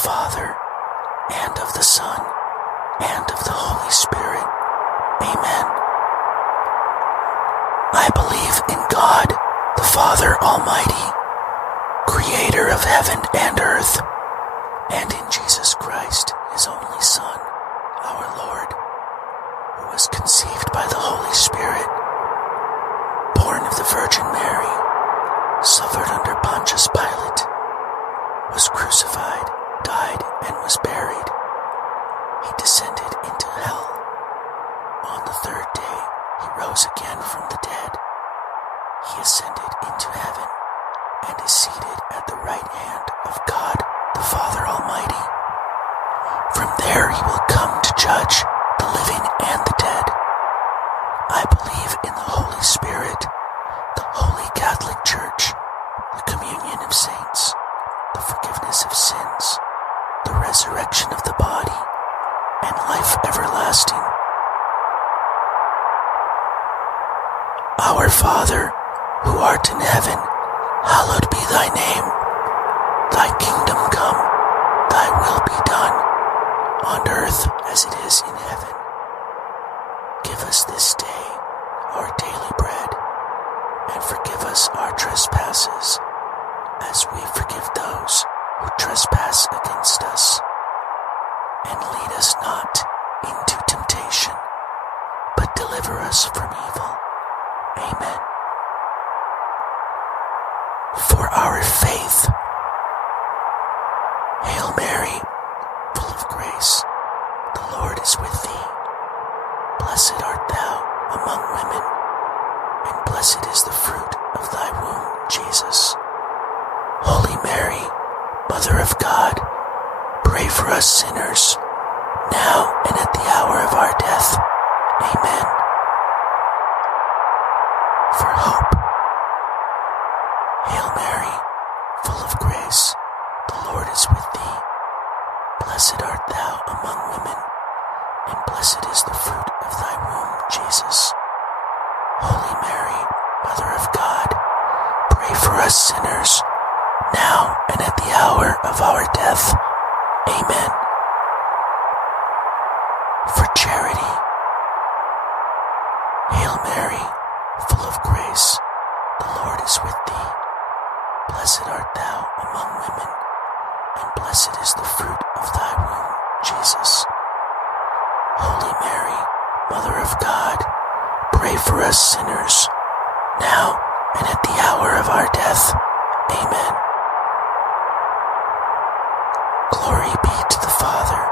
Father, and of the Son, and of the Holy Spirit. Amen. I believe in God, the Father Almighty, creator of heaven and earth, and in Jesus Christ, his only Son, our Lord, who was conceived by the Holy Spirit, born of the Virgin Mary, suffered under Pontius Pilate, was crucified, died, and was buried. He descended into hell. On the third day, he rose again from the dead. He ascended into heaven and is seated at the right hand of God, the Father Almighty. From there he will come to judge the living and the dead. I believe in the Holy Spirit, the Holy Catholic Church, the communion of saints, the forgiveness of sins, the resurrection of the body, and life everlasting. Our Father, who art in heaven, hallowed be thy name. Thy kingdom come, thy will be done, on earth as it is in heaven. Give us this day our daily bread, and forgive us our trespasses, as we forgive those who trespass against us. And lead us not into temptation, but deliver us from evil. Amen. For our faith. Hail Mary, full of grace, the Lord is with thee. Blessed art thou among women, and blessed is the fruit of thy womb, Jesus. Holy Mary, Mother of God, pray for us sinners, now and at the hour of our death. Amen. For hope. Hail Mary, full of grace, the Lord is with thee. Blessed art thou among women, and blessed is the fruit of thy womb, Jesus. Holy Mary, Mother of God, pray for us sinners, now and at the hour of our death. Amen. For charity. Hail Mary, full of grace, the Lord is with thee. Blessed art thou among women, and blessed is the fruit of thy womb, Jesus. Holy Mary, Mother of God, pray for us sinners, now and at the hour of our death. Amen. Glory be to the Father,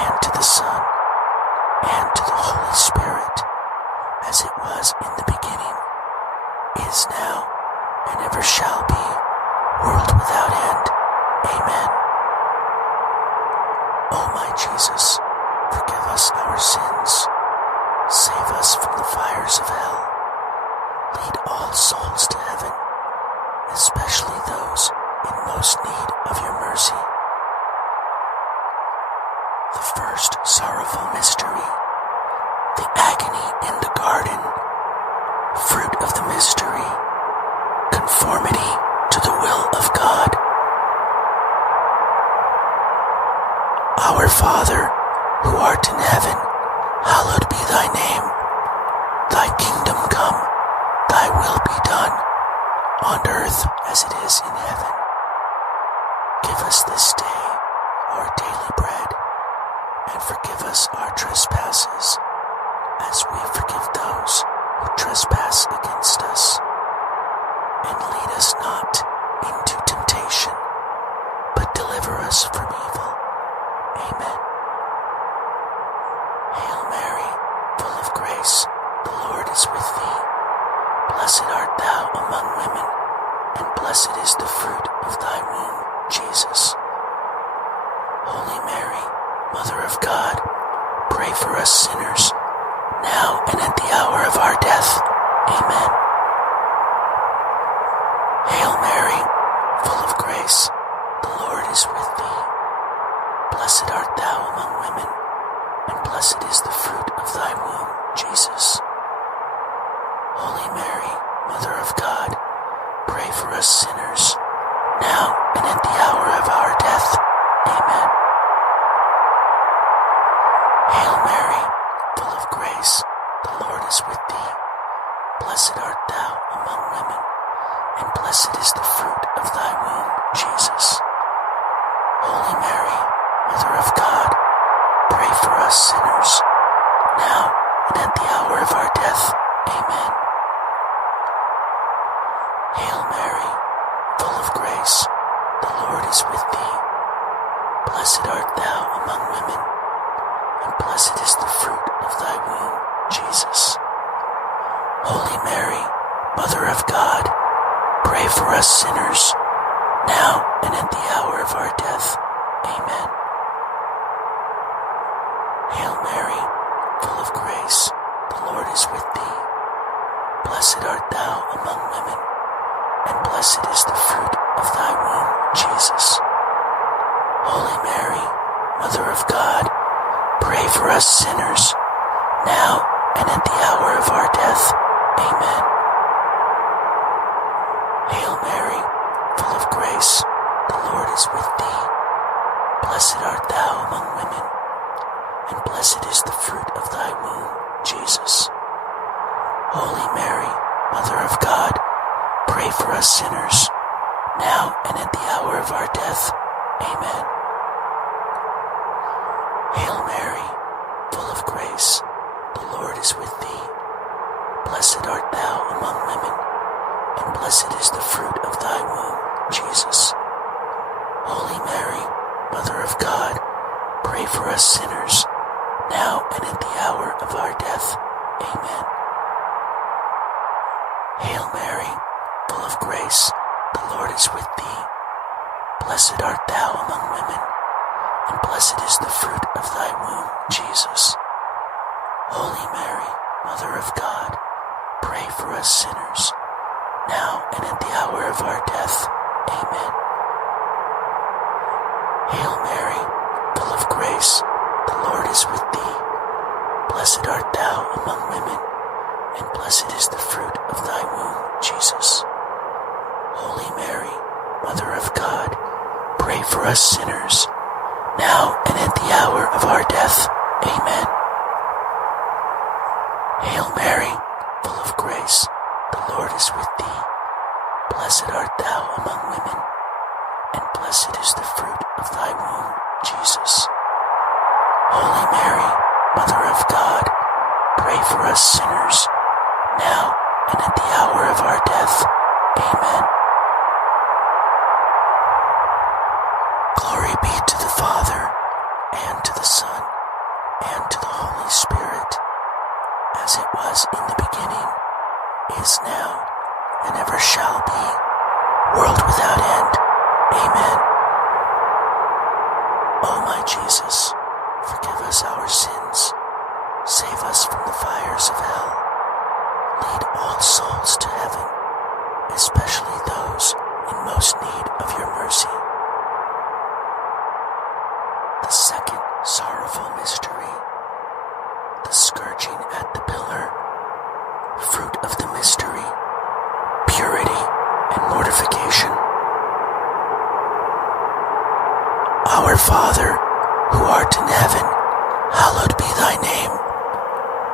and to the Son, and to the Holy Spirit, as it was in the beginning, is now, and ever shall be, world without end. Amen. O my Jesus, forgive us our sins, save us from the fires of hell, lead all souls to heaven, especially those in most need of your mercy. The first sorrowful mystery, the agony in the garden. Fruit of the mystery, conformity to the will of God. Our Father, who art in heaven, hallowed be thy name. Thy kingdom come, thy will be done, on earth as it is in heaven. Give us this day our daily bread, and forgive us our trespasses, as we forgive those who trespass against us. And lead us not into temptation, but deliver us from evil. Amen. Hail Mary, full of grace, the Lord is with thee. Blessed art thou among women, and blessed is the fruit of thy womb, Jesus. Holy Mary, Mother of God, pray for us sinners, now and at the hour of our death. Amen. Hail Mary, full of grace, the Lord is with thee. Blessed art thou among women, and blessed is the fruit of thy womb, Jesus. Holy Mary, Mother of God, pray for us sinners, now and at the hour of our death. Amen. Hail Mary, full of grace, the Lord is with thee. Blessed art thou among women, and blessed is the fruit of thy womb, Jesus. Holy Mary, Mother of God, pray for us sinners, now and at the hour of our death. Amen. Hail Mary, full of grace, the Lord is with thee. Blessed art thou among women, and blessed is the fruit of thy womb, Jesus. Holy Mary, Mother of God, pray for us sinners, now and at the hour of our death. Amen. Hail Mary, full of grace, the Lord is with thee. Blessed art thou among women, and blessed is the fruit of thy womb, Jesus. Holy Mary, Mother of God, pray for us sinners, now and at the hour of our death. Amen. Hail Mary, full of grace, the Lord is with thee. Blessed art thou among women, and blessed is the fruit of thy womb, Jesus. Holy Mary, Mother of God, pray for us sinners, now and at the hour of our death. Amen. Hail Mary, full of grace, the Lord is with thee. Blessed art thou among women, and blessed is the fruit of thy womb, Jesus. Holy Mary, Mother of God, pray for us sinners, now and at the hour of our death. Amen. Hail Mary, full of grace, the Lord is with thee. Blessed art thou among women, and blessed is the fruit of thy womb, Jesus. Holy Mary, Mother of God, pray for us sinners, now and at the hour of our death. Amen. Hail Mary, full of grace, the Lord is with thee. Blessed art thou among women, and blessed is the fruit of thy womb, Jesus. Holy Mary, Mother of God, pray for us sinners, now and at the hour of our death. Amen. Hail Mary, full of grace, the Lord is with thee. Blessed art thou among women, and blessed is the fruit of thy womb, Jesus. Holy Mary, Mother of God, pray for us sinners, now and at the hour of our death. Amen. Glory be to the Father, and to the Son, and to the Holy Spirit, as it was in the beginning, is now, and ever shall be, world without end. Amen. O my Jesus, forgive us our sins, save us from the fires of hell, lead all souls to heaven, especially those in most need of your mercy. The second sorrowful mystery, the scourging at the pillar. Fruit of the mystery, purity and mortification. Our Father, who art in heaven, hallowed be thy name.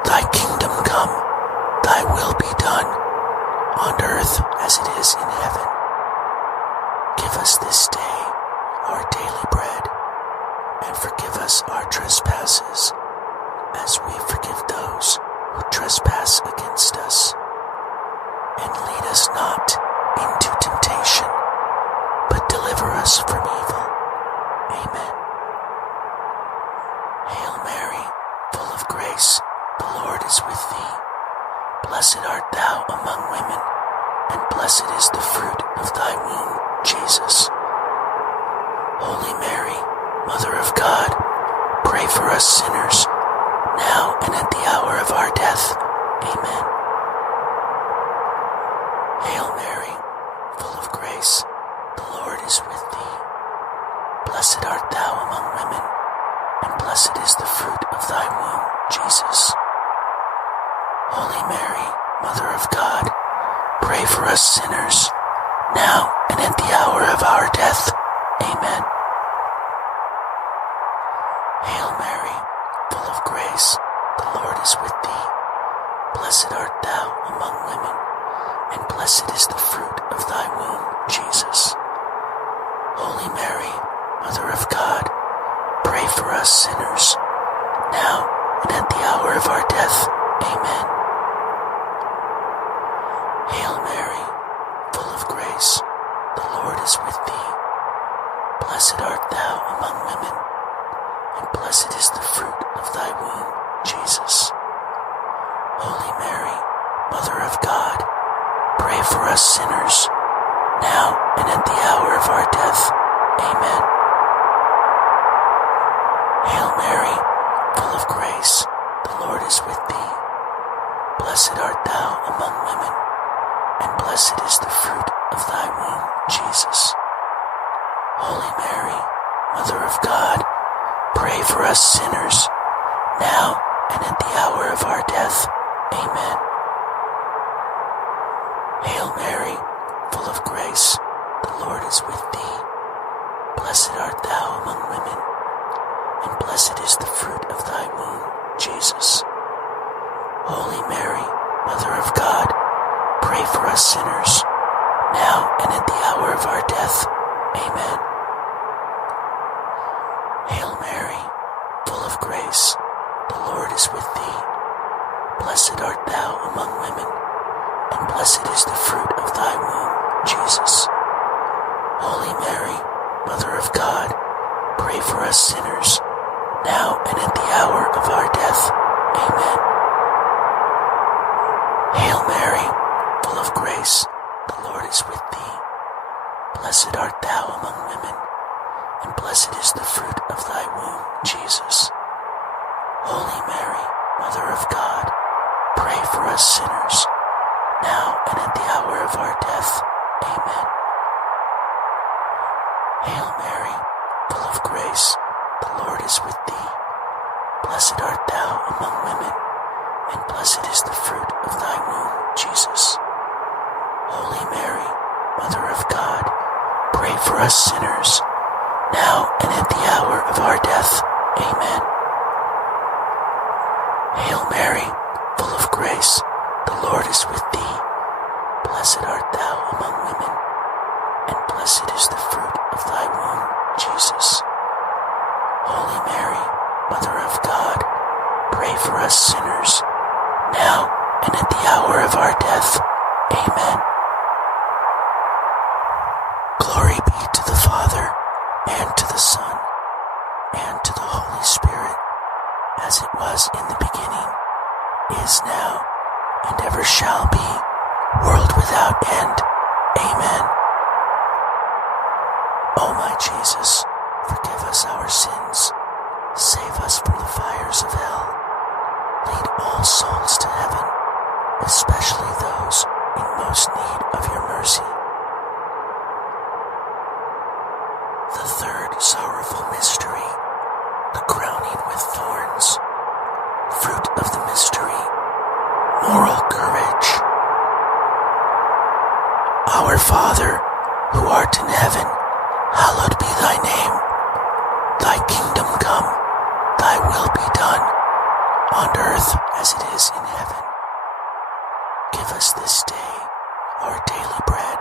Thy kingdom come, thy will be done, on earth as it is in heaven. Give us this day our daily bread, and forgive us our trespasses, as we forgive those who trespass against us. And lead us not into temptation, but deliver us from evil. Amen. Hail Mary, full of grace, the Lord is with thee. Blessed art thou among women, and blessed is the fruit of thy womb, Jesus. Holy Mary, Mother of God, pray for us sinners, now and at the hour of our death. Amen. Hail Mary, full of grace, the Lord is with thee. Blessed art thou among women, and blessed is the fruit of thy womb, Jesus. Holy Mary, Mother of God, pray for us sinners, now and at the hour of our death. Amen. is with thee. Blessed art thou among women, and blessed is the fruit of thy womb, Jesus. Holy Mary, Mother of God, pray for us sinners, now and at the hour of our death. Amen. Hail Mary, full of grace, the Lord is with thee. Blessed art thou among women, and blessed is the fruit of thy womb, Jesus. Holy Mary, Mother of God, pray for us sinners, now and at the hour of our death. Amen. Hail Mary, full of grace, the Lord is with thee. Blessed art thou among women, and blessed is the fruit of thy womb, Jesus. Holy Mary, Mother of God, pray for us sinners, now and at the hour of our death. Amen. Hail Mary, full of grace, the Lord is with thee. Blessed art thou among women, and blessed is the fruit of thy womb, Jesus. Holy Mary, Mother of God, pray for us sinners, now and at the hour of our death. Amen. Hail Mary, full of grace, the Lord is with thee. Blessed art thou among women, and blessed is the fruit of thy womb, Jesus. Holy Mary, Mother of God, pray for us sinners, now and at the hour of our death. Amen. Hail Mary, full of grace, the Lord is with thee. Blessed art thou among women, and blessed is the fruit of thy womb, Jesus. Holy Mary, Mother of God, pray for us sinners, now and at the hour of our death. Amen. Hail Mary, full of grace, the Lord is with thee. Blessed art thou among women, and blessed is the fruit of thy womb, Jesus. Holy Mary, Mother of God, pray for us sinners, now and at the hour of our death. Amen. Hail Mary, full of grace, the Lord is with thee. Blessed art thou among women, and blessed is the fruit of thy womb, Jesus. Holy Mary, Mother of God, pray for us sinners, now and at the hour of our death. Amen. Glory be to the Father, and to the Son, and to the Holy Spirit, as it was in the beginning, is now, and ever shall be, world without end. Amen. O my Jesus, forgive us our sins, save us from the fires of hell, lead all souls to heaven, especially those in most need of your mercy. The third sorrowful mystery, the crowning with thorns. Fruit of the mystery, moral courage. Our Father, who art in heaven, hallowed be thy name. Thy kingdom come, thy will be done, on earth as it is in heaven. Give us this day our daily bread,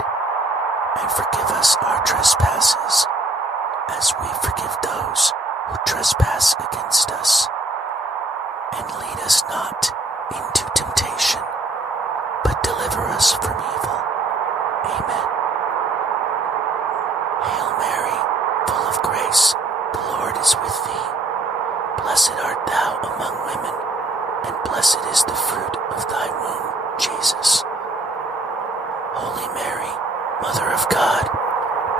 and forgive us our trespasses, as we forgive those who trespass against us. And lead us not into temptation, but deliver us from evil. Amen. Hail Mary, full of grace, the Lord is with thee. Blessed art thou among women, and blessed is the fruit of thy womb, Jesus. Holy Mary, Mother of God,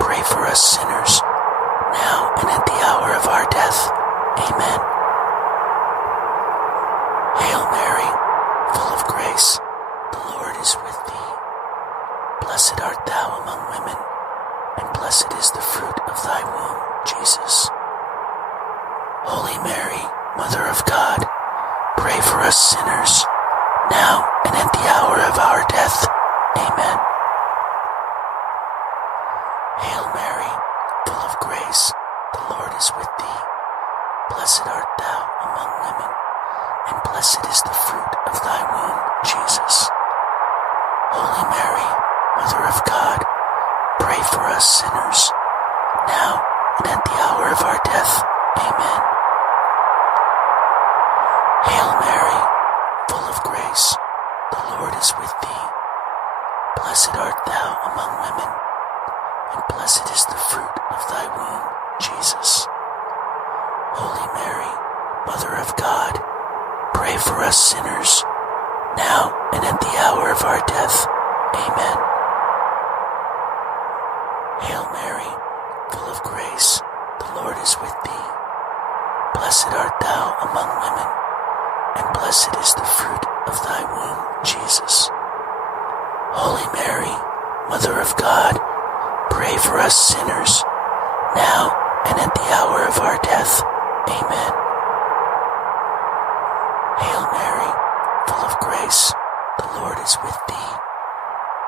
pray for us sinners, now and at the hour of our death. Amen. Hail Mary, full of grace, the Lord is with thee. Blessed art thou among women, and blessed is the fruit of thy womb, Jesus. Holy Mary, Mother of God, pray for us sinners, now and at the hour of our death. Amen. Hail Mary, full of grace, the Lord is with thee. Blessed art thou among women, and blessed is the fruit of thy womb, Jesus. Holy Mary, Mother of God, pray for us sinners, now and at the hour of our death. Amen. Hail Mary, full of grace, the Lord is with thee. Blessed art thou among women, and blessed is the fruit of thy womb, Jesus. Holy Mary, Mother of God, pray for us sinners, now and at the hour of our death. Amen. Hail Mary, full of grace, the Lord is with thee. Blessed art thou among women, and blessed is the fruit of thy womb, Jesus. Holy Mary, Mother of God, pray for us sinners, now and at the hour of our death. Amen. Hail Mary, full of grace, the Lord is with thee.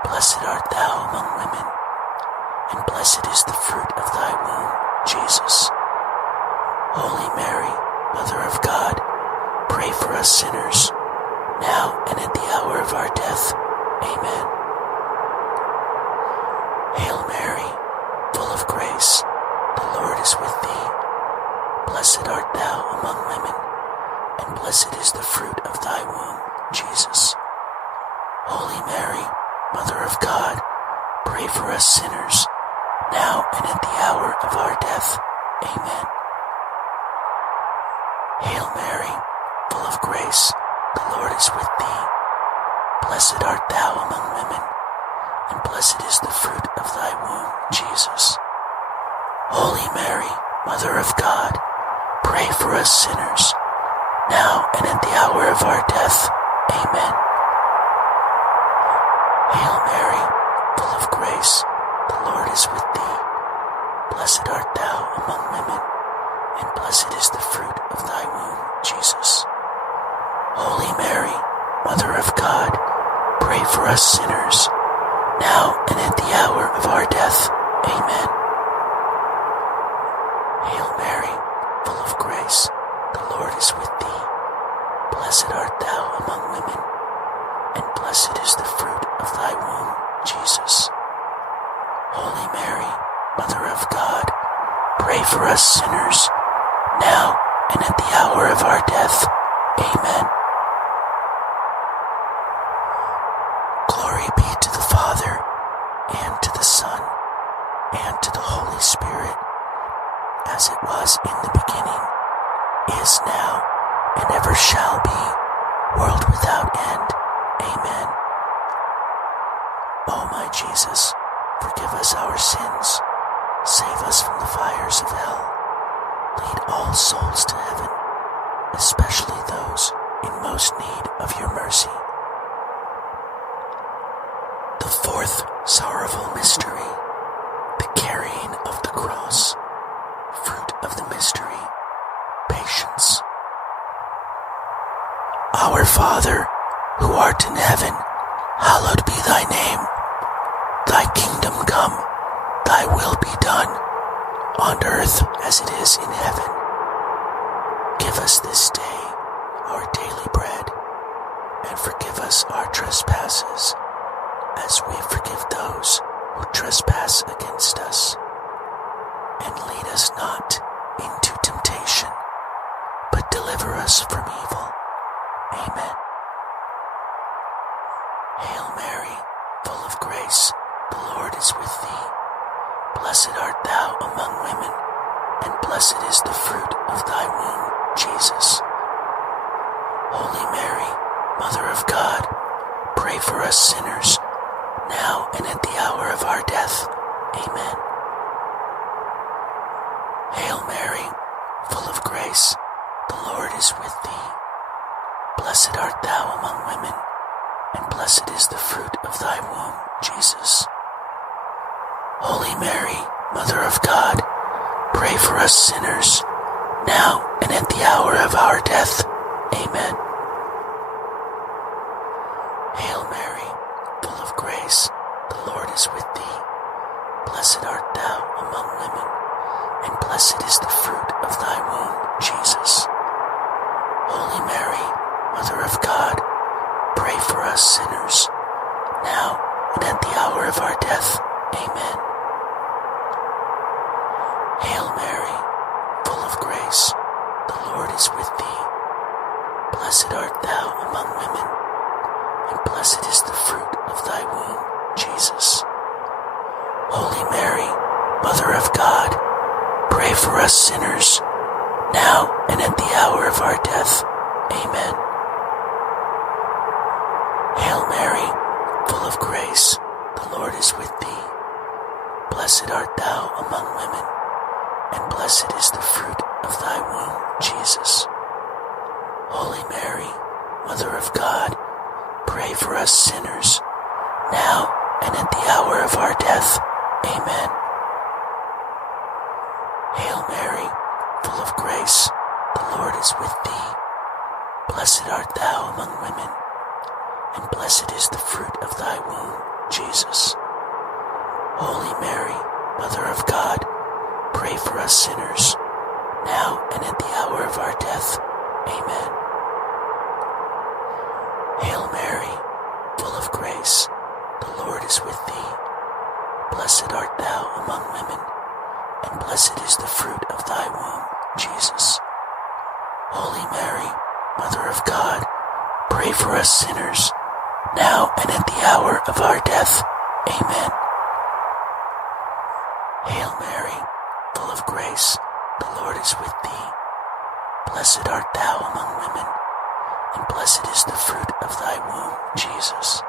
Blessed art thou among women, and blessed is the fruit of thy womb, Jesus. Holy Mary, Mother of God, pray for us sinners, now and at the hour of our death. Amen. Hail Mary, full of grace, the Lord is with thee. Blessed art thou among women, and blessed is the fruit of thy womb, Jesus. Holy Mary, Mother of God, pray for us sinners, now and at the hour of our death. Amen. Hail Mary, full of grace, the Lord is with thee. Blessed art thou among women, and blessed is the fruit of thy womb, Jesus. Holy Mary, Mother of God, pray for us sinners, now and at the hour of our death. Amen. Hail Mary, full of grace, the Lord is with thee. Blessed art thou among women, and blessed is the fruit of thy womb, Jesus. Holy Mary, Mother of God, pray for us sinners, now and at the hour of our death. Amen. Hail Mary, full of grace, the Lord is with thee. Blessed art thou among women, and blessed is the fruit of thy womb, Jesus. Holy Mary, Mother of God, pray for us sinners, now and at the hour of our death. Amen. Glory be to the Father, and to the Son, and to the Holy Spirit, as it was in the beginning, is now, and ever shall be, world without end. Amen. O my Jesus, forgive us our sins, save us from the fires of hell, lead all souls to heaven, especially those in most need of your mercy. The fourth sorrowful mystery, the carrying of the cross. Fruit of the mystery, patience. Our Father, who art in heaven, hallowed be thy name. Thy kingdom come, thy will be done, on earth as it is in heaven. Give us this day our daily bread, and forgive us our trespasses, as we forgive those who trespass against us. And lead us not into temptation, but deliver us from evil. Amen. Hail Mary, full of grace, the Lord is with thee. Blessed art thou among women, and blessed is the fruit of thy womb, Jesus. Holy Mary, Mother of God, pray for us sinners, now and at the hour of our death. Amen. Hail Mary, full of grace, the Lord is with thee. Blessed art thou among women, and blessed is the fruit of thy womb, Jesus. Holy Mary, Mother of God, pray for us sinners, now and at the hour of our death. Amen. Hail Mary, full of grace, the Lord is with thee. Blessed art thou among women, and blessed is the fruit of thy womb, Jesus. Holy Mary, Mother of God, pray for us sinners, now and at the hour of our death. Amen. Hail Mary, full of grace, the Lord is with thee. Blessed art thou among women, and blessed is the fruit of thy womb, Jesus. Holy Mary, Mother of God, pray for us sinners, now and at the hour of our death. Amen. Hail Mary, full of grace, the Lord is with thee. Blessed art thou among women, and blessed is the fruit of thy womb, Jesus. Holy Mary, Mother of God, pray for us sinners, now and at the hour of our death. Amen. Hail Mary, full of grace, the Lord is with thee. Blessed art thou among women, and blessed is the fruit of thy womb, Jesus. Holy Mary, Mother of God, pray for us sinners, now and at the hour of our death. Amen. Hail Mary, full of grace, the Lord is with thee. Blessed art thou among women, and blessed is the fruit of thy womb, Jesus. Holy Mary, Mother of God, pray for us sinners, now and at the hour of our death. Amen. Hail Mary, full of grace, the Lord is with thee. Blessed art thou among women, and blessed is the fruit of thy womb, Jesus.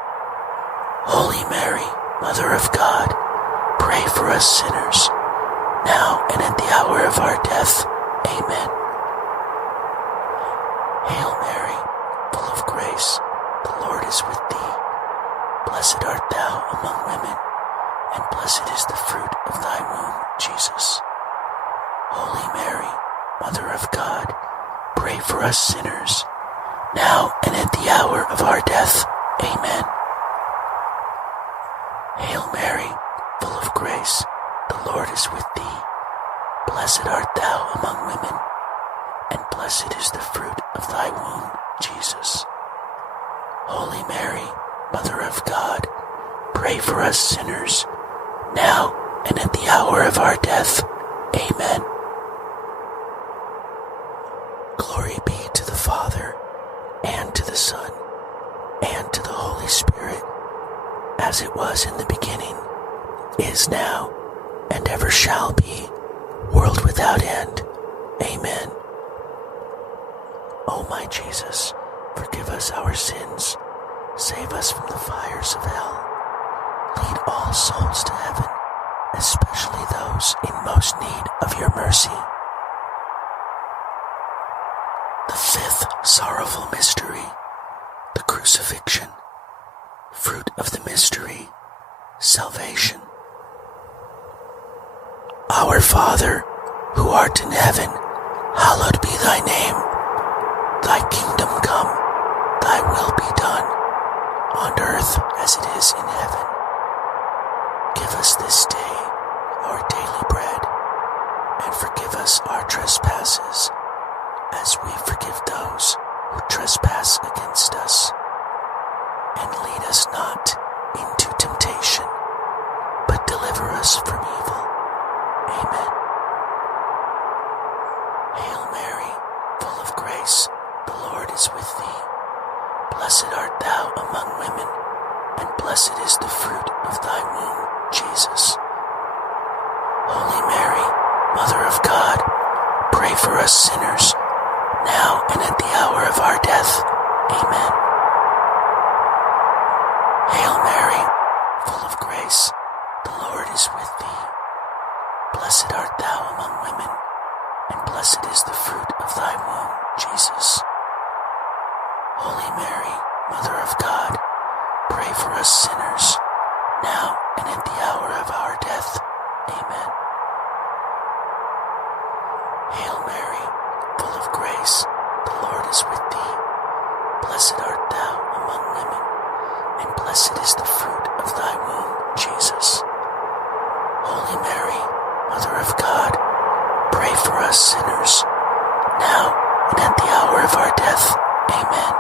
Holy Mary, Mother of God, pray for us sinners, now and at the hour of our death. Amen. Hail Mary, full of grace, the Lord is with thee. Blessed art thou among women, and blessed is the fruit of thy womb, Jesus. Holy Mary, Mother of God, pray for us sinners, now and at the hour of our death. Amen. Hail Mary, full of grace, the Lord is with thee. Blessed art thou among women, and blessed is the fruit of thy womb, Jesus. Holy Mary, Mother of God, pray for us sinners, now and at the hour of our death. Amen. Glory be to the Father, and to the Son, and to the Holy Spirit, as it was in the beginning, is now, and ever shall be, world without end. Amen. O my Jesus, forgive us our sins, save us from the fires of hell, lead all souls to heaven, especially those in most need of your mercy. The fifth sorrowful mystery, the crucifixion. Fruit of the mystery, salvation. Our Father, who art in heaven, hallowed be thy name. Thy kingdom come, thy will be done, on earth as it is in heaven. Give us this day our daily bread, and forgive us our trespasses, as we forgive those who trespass against us. And lead us not into temptation, but deliver us from evil. Amen. Hail Mary, full of grace, the Lord is with thee. Blessed art thou among women, and blessed is the fruit of thy womb, Jesus. Holy Mary, Mother of God, pray for us sinners, now and at the hour of our death. Amen. Hail Mary, full of grace, the Lord is with thee. Blessed art thou among women, and blessed is the fruit of thy womb, Jesus. Holy Mary, Mother of God, pray for us sinners, now and at the hour of our death. Amen. Hail Mary, full of grace, the Lord is with thee. Blessed art thou among women, and blessed is the fruit of thy womb, Jesus. Holy Mary, Mother of God, pray for us sinners, now and at the hour of our death. Amen.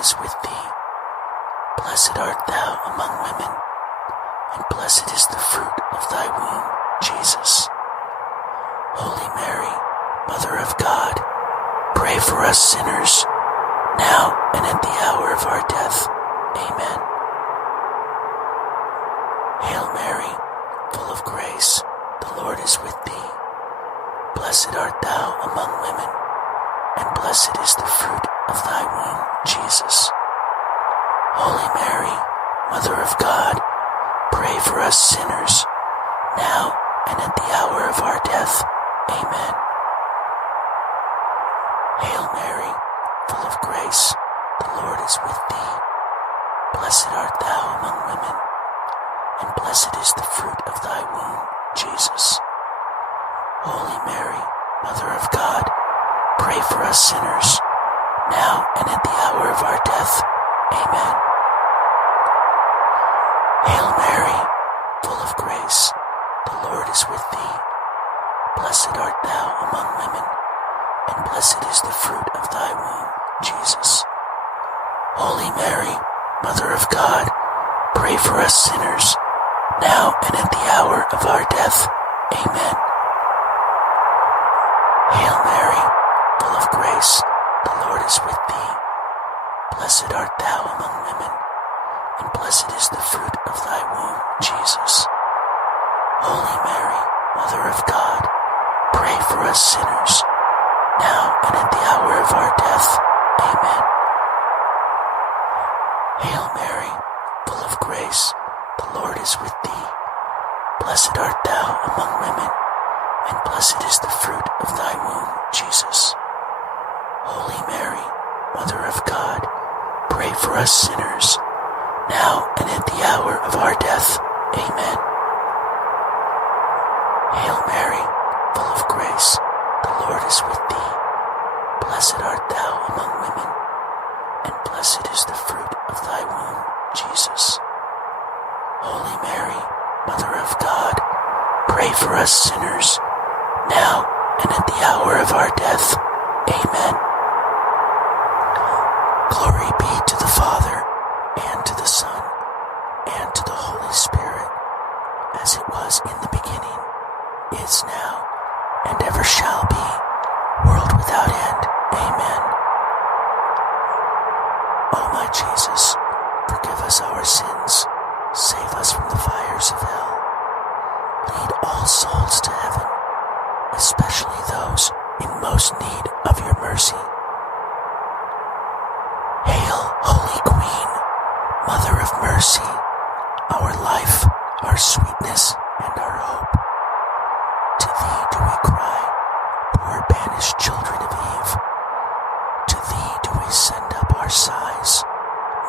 is with thee. Blessed art thou among women, and blessed is the fruit of thy womb, Jesus. Holy Mary, Mother of God, pray for us sinners, now and at the hour of our death. Amen. Hail Mary, full of grace, the Lord is with thee. Blessed art thou among women, and blessed is the fruit of thy womb, Jesus. Holy Mary, Mother of God, pray for us sinners, now and at the hour of our death. Amen. Hail Mary, full of grace, the Lord is with thee. Blessed art thou among women, and blessed is the fruit of thy womb, Jesus. Holy Mary, Mother of God, pray for us sinners, now and at the hour of our death. Amen. Hail Mary, full of grace, the Lord is with thee. Blessed art thou among women, and blessed is the fruit of thy womb, Jesus. Holy Mary, Mother of God, pray for us sinners, now and at the hour of our death. Amen. Hail Mary, full of grace, the Lord is with thee. Blessed art thou among women, and blessed is the fruit of thy womb, Jesus. Holy Mary, Mother of God, pray for us sinners, now and at the hour of our death. Amen. Hail Mary, full of grace, the Lord is with thee. Blessed art thou among women, and blessed is the fruit of thy womb, Jesus. Holy Mary, Mother of God, pray for us sinners, now and at the hour of our death. Amen. Hail Mary, full of grace, the Lord is with thee. Blessed art thou among women, and blessed is the fruit of thy womb, Jesus. Holy Mary, Mother of God, pray for us sinners, now and at the hour of our death. Amen. Glory be to the Father, and to the Son, and to the Holy Spirit, as it was in the beginning, is now, and ever shall be, world without end. Amen. O my Jesus, forgive us our sins, save us from the fires of hell. Lead all souls to heaven, especially those in most need of your mercy. Hail, Holy Queen, Mother of Mercy, our life, our sweetness, and our hope. To thee do we cry, poor banished children of Eve. To thee do we send up our sighs,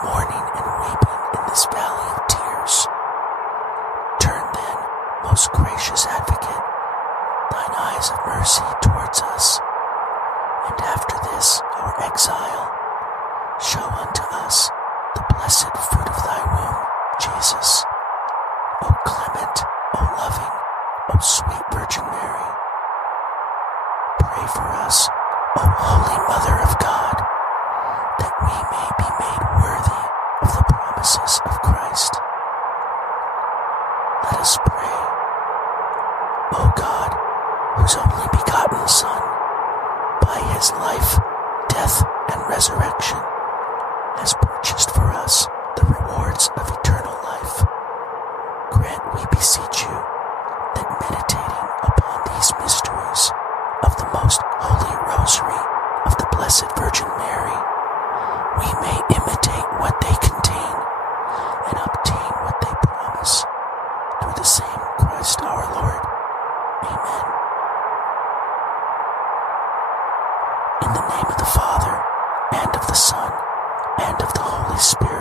mourning and weeping in this valley of tears. Turn then, most gracious Advocate, thine eyes of mercy towards us, and after this our exile, show unto us the blessed fruit of thy womb, Jesus. O clement, O loving, O sweet Virgin Mary, pray for us, O Holy Mother of God, that we may be made worthy of the promises of Christ. Let us pray. O God, whose only begotten Son, by his life, death, and resurrection, has purchased for us the rewards of eternal life, grant, we beseech you, that meditating upon these mysteries of the most holy Rosary of the Blessed Virgin Mary, we may imitate what they contain and obtain what they promise, through the same Christ our Lord. Amen. In the name of the Father, and of the Son, and of the Holy Spirit.